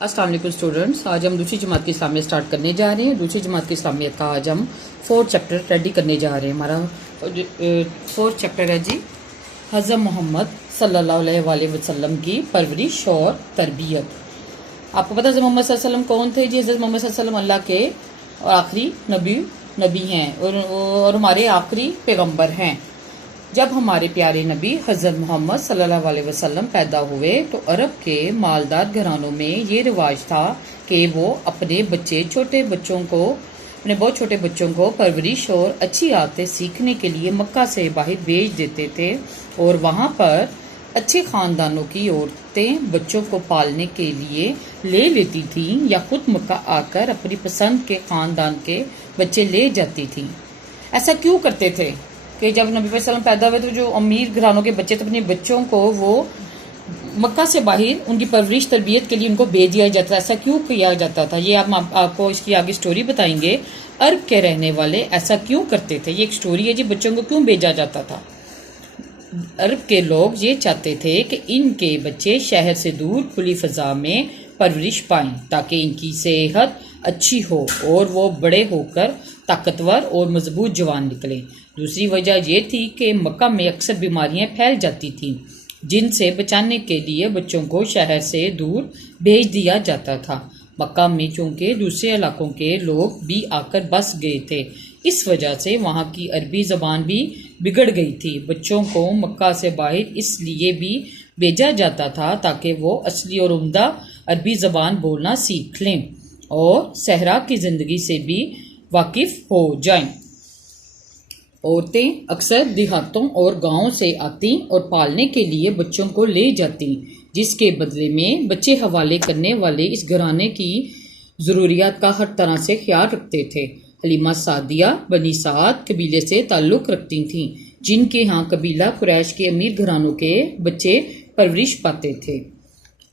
अस्सलाम वालेकुम स्टूडेंट्स, आज हम दूसरी जमात की इस्लामियत स्टार्ट करने जा रहे हैं। दूसरी जमात की इस्लामियत का आज हम 4th चैप्टर रेडी करने जा रहे हैं। हमारा 4th चैप्टर है जी हज़रत मोहम्मद सल्लल्लाहु अलैहि वसल्लम की परवरिश और तरबियत। आपको पता है हज़रत मोहम्मद सल्लल्लाहु अलैहि वसल्लम कौन थे जी? हज़रत मोहम्मद सल्लल्लाहु अलैहि वसल्लम अल्लाह के आखिरी नबी हैं और हमारे आखिरी पैगम्बर हैं। जब हमारे प्यारे नबी हज़रत मोहम्मद सल्लल्लाहु अलैहि वसल्लम पैदा हुए तो अरब के मालदार घरानों में ये रिवाज था कि वो अपने बहुत छोटे बच्चों को परवरिश और अच्छी आदतें सीखने के लिए मक्का से बाहर भेज देते थे और वहाँ पर अच्छे ख़ानदानों की औरतें बच्चों को पालने के लिए ले लेती थीं या खुद मक्का आकर अपनी पसंद के ख़ानदान के बच्चे ले जाती थीं। ऐसा क्यों करते थे कि जब नबी वसल्लम पैदा हुए तो जो अमीर घरानों के बच्चे थे अपने बच्चों को वो मक्का से बाहर उनकी परवरिश तरबियत के लिए उनको भेज दिया जाता था। ऐसा क्यों किया जाता था ये आपको इसकी आगे स्टोरी बताएंगे। अरब के रहने वाले ऐसा क्यों करते थे, ये एक स्टोरी है जी। बच्चों को क्यों भेजा जाता था? अरब के लोग ये चाहते थे कि इनके बच्चे शहर से दूर खुली फजा में परवरिश पाएं ताकि इनकी सेहत अच्छी हो और वो बड़े होकर ताकतवर और मजबूत जवान निकलें। दूसरी वजह यह थी कि मक्का में अक्सर बीमारियां फैल जाती थीं जिनसे बचाने के लिए बच्चों को शहर से दूर भेज दिया जाता था। मक्का में चूँकि दूसरे इलाकों के लोग भी आकर बस गए थे, इस वजह से वहाँ की अरबी ज़बान भी बिगड़ गई थी। बच्चों को मक्का से बाहर इसलिए भी भेजा जाता था ताकि वो असली और उम्दा अरबी ज़बान बोलना सीख लें और सहरा की ज़िंदगी से भी वाकिफ़ हो जाएं। औरतें अक्सर देहातों और गांवों से आती और पालने के लिए बच्चों को ले जाती, जिसके बदले में बच्चे हवाले करने वाले इस घराने की ज़रूरियात का हर तरह से ख्याल रखते थे। हलीमा सादिया बनी साद कबीले से ताल्लुक़ रखती थीं, जिनके यहाँ कबीला कुरैश के अमीर घरानों के बच्चे परवरिश पाते थे।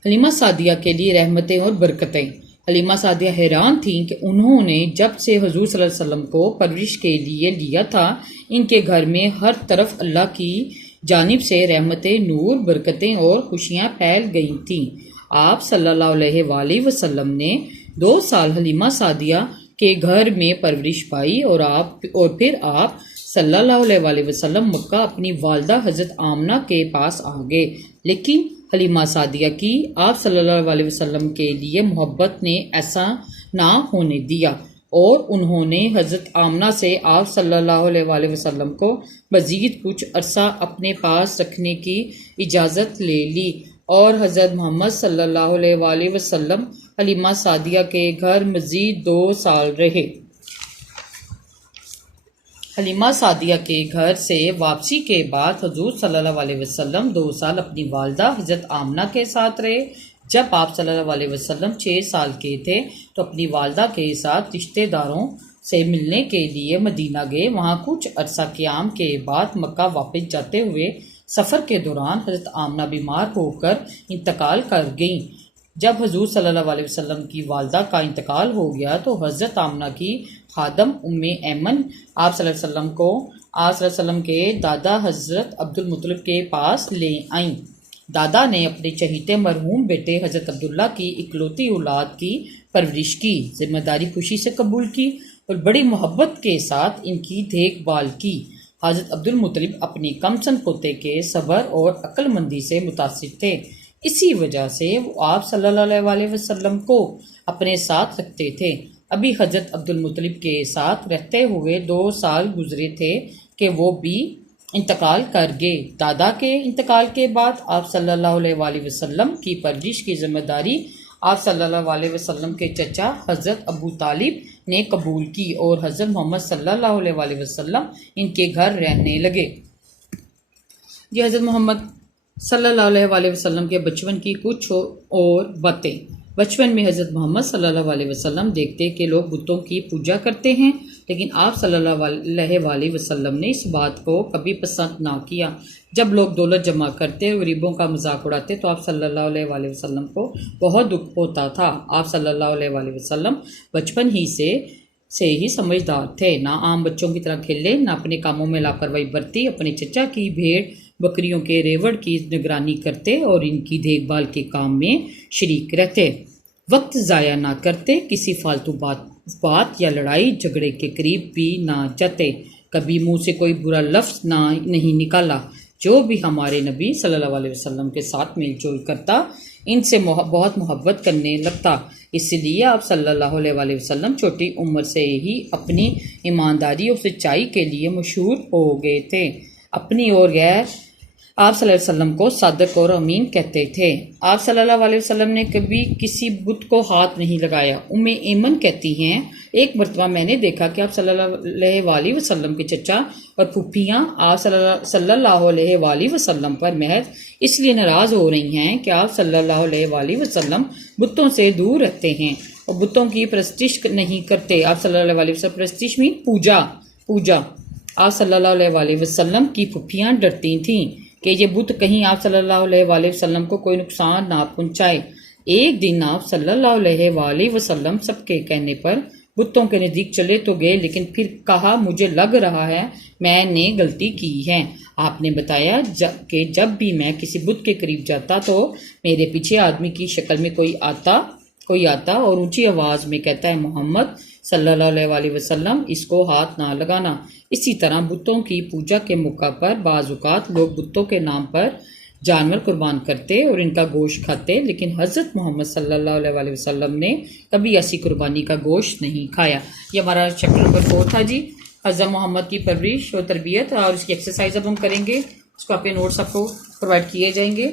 हलीमा सादिया के लिए रहमतें और बरकतें। हलीमा सादिया हैरान थीं कि उन्होंने जब से हुजूर सल्लल्लाहु अलैहि वसल्लम को परवरिश के लिए लिया था, इनके घर में हर तरफ अल्लाह की जानिब से रहमतें, नूर, बरकतें और खुशियाँ फैल गई थीं। आप सल्लल्लाहु अलैहि वसल्लम ने 2 साल हलीमा सादिया के घर में परवरिश पाई और फिर आप सल्लल्लाहु अलैहि वसल्लम मक्का अपनी वालदा हज़रत आमना के पास आ गए। लेकिन हलीमा सादिया की आप सल्लल्लाहु अलैहि वसल्लम के लिए मोहब्बत ने ऐसा ना होने दिया और उन्होंने हज़रत आमना से आप सल्लल्लाहु अलैहि वसल्लम को मज़ीद कुछ अरसा अपने पास रखने की इजाज़त ले ली और हज़रत मोहम्मद सल्लल्लाहु अलैहि वसल्लम हलीमा सादिया के घर मज़ीद 2 साल रहे। हलीमा सादिया के घर से वापसी के बाद हुजूर सल्लल्लाहु अलैहि वसल्लम 2 साल अपनी वालदा हज़रत आमना के साथ रहे। जब आप सल्लल्लाहु अलैहि वसल्लम 6 साल के थे तो अपनी वालदा के साथ रिश्तेदारों से मिलने के लिए मदीना गए। वहाँ कुछ अरसा क़याम के बाद मक्का वापस जाते हुए सफ़र के दौरान हज़रत आमना बीमार होकर इंतकाल कर गईं। जब हुजूर सल्लल्लाहु अलैहि वसल्लम की वालदा का इंतकाल हो गया तो हज़रत आमना की खादम उम्मे ऐमन आप सल्लल्लाहु अलैहि वसल्लम को आप सल्लल्लाहु अलैहि वसल्लम के दादा हज़रत अब्दुल मुत्तलिब के पास ले आईं। दादा ने अपने चहीते मरहूम बेटे हज़रत अब्दुल्ला की इकलौती औलाद की परवरिश की जिम्मेदारी खुशी से कबूल की और बड़ी मोहब्बत के साथ इनकी देखभाल की। हज़रत अब्दुल मुत्तलिब अपने कमसन पोते के सब्र और अक्लमंदी से मुतासिर थे। इसी वजह से वो आप सल्लल्लाहु अलैहि वसल्लम को अपने साथ रखते थे। अभी हज़रत अब्दुल मुत्तलिब के साथ रहते हुए 2 साल गुजरे थे कि वो भी इंतकाल कर गए। दादा के इंतकाल के बाद आप सल्लल्लाहु अलैहि वसल्लम की परवरिश की जिम्मेदारी आप सल्लल्लाहु अलैहि वसल्लम के चचा हज़रत अबू तालिब ने कबूल की और हज़रत मोहम्मद सल्लल्लाहु अलैहि वसल्लम इनके घर रहने लगे। ये हज़रत मोहम्मद सल्लल्लाहु अलैहि वसल्लम के बचपन की कुछ और बातें। बचपन में हज़रत मोहम्मद सल्लल्लाहु अलैहि वसल्लम देखते कि लोग बुतों की पूजा करते हैं, लेकिन आप सल्लल्लाहु अलैहि वसल्लम ने इस बात को कभी पसंद ना किया। जब लोग दौलत जमा करते और गरीबों का मजाक उड़ाते तो आप सल्लल्लाहु अलैहि वसल्लम को बहुत दुख होता था। आप सल्लल्लाहु अलैहि वसल्लम बचपन से ही समझदार थे, ना आम बच्चों की तरह खेले, ना अपने कामों में लापरवाही बरती। अपने चचा की भेड़ बकरियों के रेवड़ की निगरानी करते और इनकी देखभाल के काम में शरीक रहते। वक्त ज़ाया ना करते, किसी फालतू बात या लड़ाई झगड़े के करीब भी ना जाते, कभी मुंह से कोई बुरा लफ्ज़ नहीं निकाला। जो भी हमारे नबी सल्लल्लाहु अलैहि वसल्लम के साथ मेलजोल करता, इनसे बहुत मोहब्बत करने लगता। इसलिए आप सल्लल्लाहु अलैहि वसल्लम छोटी उम्र से ही अपनी ईमानदारी और सच्चाई के लिए मशहूर हो गए थे। अपनी और गैर आप सल्लल्लाहु अलैहि वसल्लम को सादक और अमीन कहते थे। आप सल्लल्लाहु अलैहि वसल्लम ने कभी किसी बुत को हाथ नहीं लगाया। उम्मे ऐमन कहती हैं, एक मरतबा मैंने देखा कि आप सल्लल्लाहु अलैहि वसल्लम के चचा और फूफियाँ आप सल्लल्लाहु अलैहि वसल्लम पर महज इसलिए नाराज़ हो रही हैं कि आप सल्लल्लाहु अलैहि वसल्लम बुतों से दूर रहते हैं और बुतों की प्रस्तिश नहीं करते। आप सल्लल्लाहु अलैहि वसल्लम प्रस्तिश में पूजा आप सल्लल्लाहु अलैहि वसल्लम की फूफियाँ डरती थीं कि ये बुत कहीं आप सल्लल्लाहु अलैहि वसल्लम को कोई नुकसान ना पहुंचाए। एक दिन आप सल्लल्लाहु अलैहि वसल्लम सबके कहने पर बुतों के नज़दीक चले तो गए, लेकिन फिर कहा मुझे लग रहा है मैंने गलती की है। आपने बताया कि जब भी मैं किसी बुत के करीब जाता तो मेरे पीछे आदमी की शक्ल में कोई आता और ऊंची आवाज़ में कहता है, मोहम्मद सल्लल्लाहु अलैहि वसल्लम इसको हाथ ना लगाना। इसी तरह बुतों की पूजा के मौका पर बाज़-औक़ात लोग बुतों के नाम पर जानवर कुर्बान करते और इनका गोश्त खाते, लेकिन हज़रत मोहम्मद सल्लल्लाहु अलैहि वसल्लम ने कभी ऐसी कुर्बानी का गोश्त नहीं खाया। ये हमारा चैप्टर नंबर 4 था जी, हज़रत मोहम्मद की परवरिश और तरबियत, और इसकी एक्सरसाइज अब हम करेंगे। उसको आपके नोट्स आपको प्रोवाइड किए जाएंगे।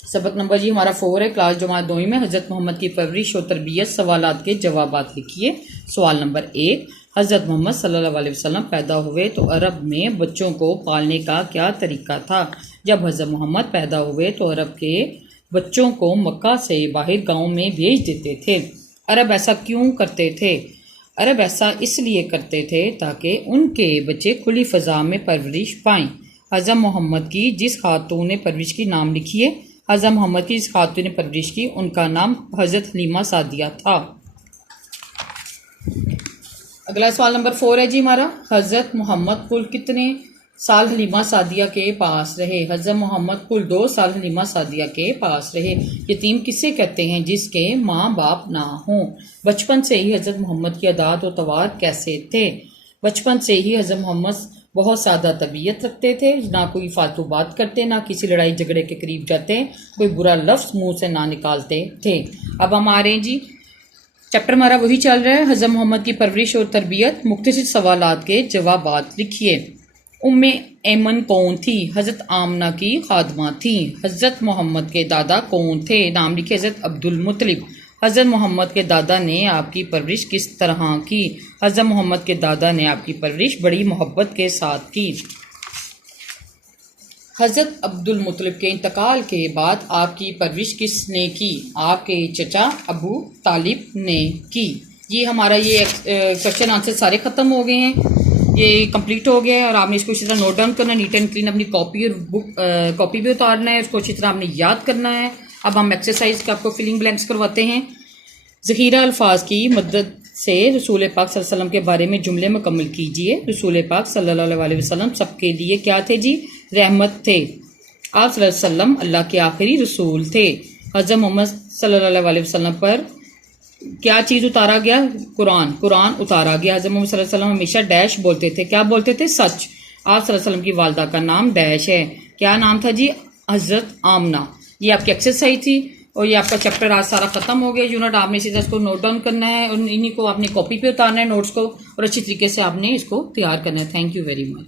सबक नंबर जी हमारा 4 है, क्लास जमात 2 में हज़रत मोहम्मद की परवरिश और तरबियत, सवालात के जवाबात लिखिए। सवाल नंबर 1, हज़रत मोहम्मद सल्लल्लाहु अलैहि वसल्लम पैदा हुए तो अरब में बच्चों को पालने का क्या तरीका था? जब हज़रत मोहम्मद पैदा हुए तो अरब के बच्चों को मक्का से बाहर गाँव में भेज देते थे। अरब ऐसा क्यों करते थे? अरब ऐसा इसलिए करते थे ताकि उनके बच्चे खुली फ़ज़ा में परवरिश पाएँ। हज़रत मोहम्मद की जिस खातून ने परवरिश की नाम लिखिए। हज़रत मोहम्मद की जिस खातून ने परवरिश की उनका नाम हज़रत हलीमा सादिया था। अगला सवाल नंबर 4 है जी हमारा, हज़रत मोहम्मद कुल कितने साल हलीमा सादिया के पास रहे? हज़रत मोहम्मद कुल 2 साल हलीमा सादिया के पास रहे। यतीम किसे कहते हैं जिसके माँ बाप ना हों? बचपन से ही हज़रत मोहम्मद की आदत और तवार कैसे थे? बचपन से ही हज़रत मोहम्मद बहुत सादा तबीयत रखते थे, ना कोई फालतू बात करते, ना किसी लड़ाई झगड़े के करीब जाते, कोई बुरा लफ्ज़ मुंह से ना निकालते थे। अब हमारे जी चैप्टर हमारा वही चल रहा है, हज़रत मोहम्मद की परवरिश और तरबियत, मुख्तसर सवालात के जवाबात लिखिए। उम्मे ऐमन कौन थी? हज़रत आमना की खादमा थी। हज़रत मोहम्मद के दादा कौन थे? नाम लिखिए, हज़रत अब्दुल मुत्तलिब। हज़रत मोहम्मद के दादा ने आपकी परवरिश किस तरह की? हज़रत मोहम्मद के दादा ने आपकी परवरिश बड़ी मोहब्बत के साथ की। हज़रत अब्दुल मुत्तलिब के इंतकाल के बाद आपकी परवरिश किसने की? आपके चचा अबू तालिब ने की। ये हमारा ये क्वेश्चन आंसर सारे ख़त्म हो गए हैं, ये कंप्लीट हो गया है, और आपने इसको इसी तरह नोट डाउन करना है, नीट एंड क्लीन अपनी कॉपी और बुक कॉपी भी उतारना है, उसको अच्छी तरह आपने याद करना है। अब हम एक्सरसाइज का आपको फिलिंग ब्लैंक्स करवाते हैं। ज़ख़ीरा अल्फाज की मदद से रसूल पाक सल्लल्लाहु अलैहि वसल्लम के बारे में जुमले मुकम्मल कीजिए। रसूल पाक सल्लल्लाहु अलैहि वसल्लम सबके लिए क्या थे जी? रहमत थे। आप सल्लल्लाहु अलैहि वसल्लम अल्लाह के आखिरी रसूल थे। हज़रत मोहम्मद सल्लल्लाहु अलैहि वसल्लम पर क्या चीज़ उतारा गया? कुरान उतारा गया। हज़रत मोहम्मद सल्लल्लाहु अलैहि वसल्लम हमेशा डैश बोलते थे। क्या बोलते थे? सच। आप सल्लल्लाहु अलैहि वसल्लम की वालदा का नाम डैश है। क्या नाम था जी? हज़रत आमना। ये आपकी एक्सरसाइज थी और ये आपका चैप्टर आज सारा खत्म हो गया। यूनिट आपने इसी तरह इसको नोट डाउन करना है और इन्हीं को आपने कॉपी पे उतारना है नोट्स को, और अच्छी तरीके से आपने इसको तैयार करना है। Thank you very much.